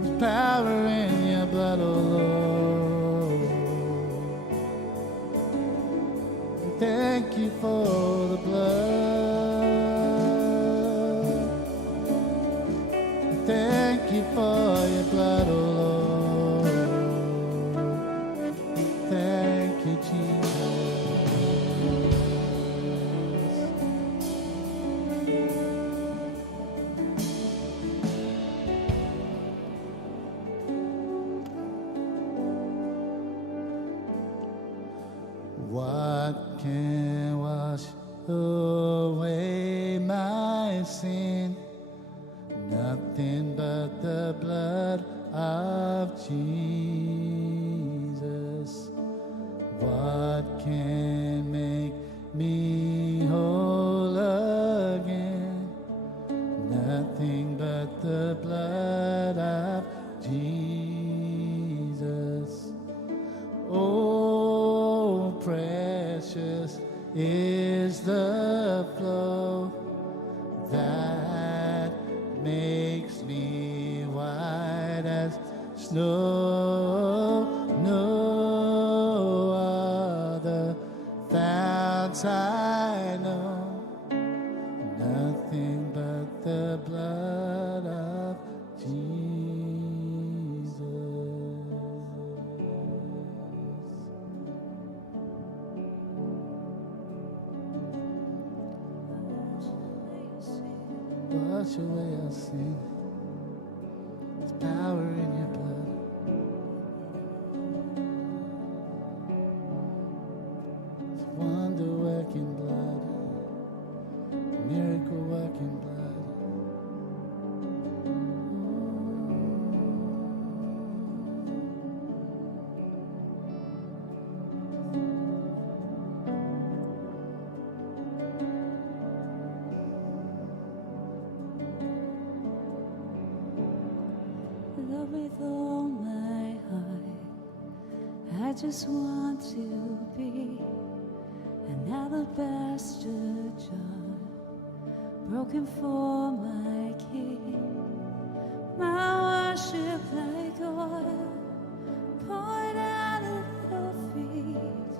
There's power in your blood, oh Lord. Thank you for the blood. Thank you for your blood, oh Lord. Thank you, Jesus. What can wash away my sin? Nothing but the blood of Jesus. What can make me whole again? Nothing but the blood of Jesus. Oh, precious is the flow that makes me white as snow. No other fount I know, nothing but the blood of Jesus. Wash away our sin. There's power in your blood. It's wonder-working blood, miracle-working blood. Love with all my heart, I just want to be an alabaster jar, broken for my King. My worship like oil, poured out at your feet.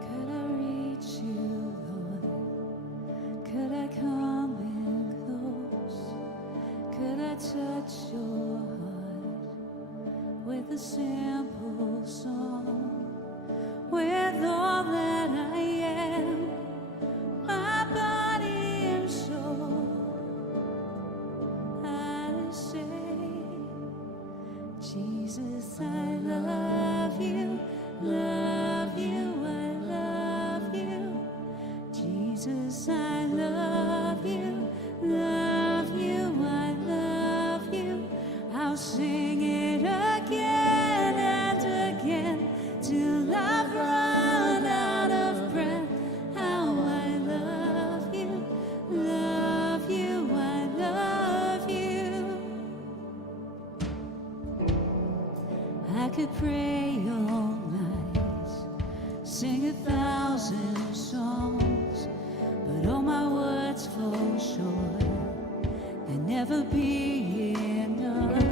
Could I reach you, Lord? Could I come in close? Could I touch your heart with a simple song? With all that I am, my body and soul, I say, Jesus, I love you, love you, I love you. Jesus, I love you, love you, I love you. I'll sing it again and again till I've run out of breath. How I love you, I love you. I could pray all night, sing 1,000 songs, but all my words fall short. There'll never be enough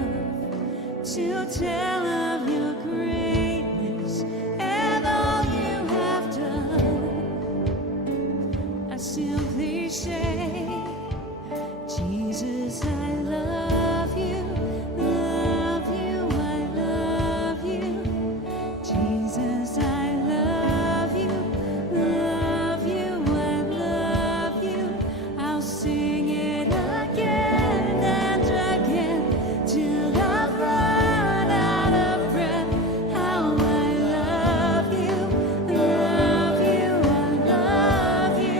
to tell of your greatness and all you have done. I simply say, Jesus, I love you, I love you. Jesus, I love you, I love you. I'll sing it again and again till I've run out of breath. How I love you, I love you.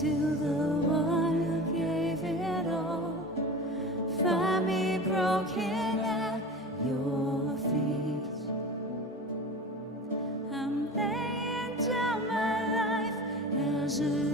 to the one who gave it all. Find me broken at your feet. I'm laying down my life as a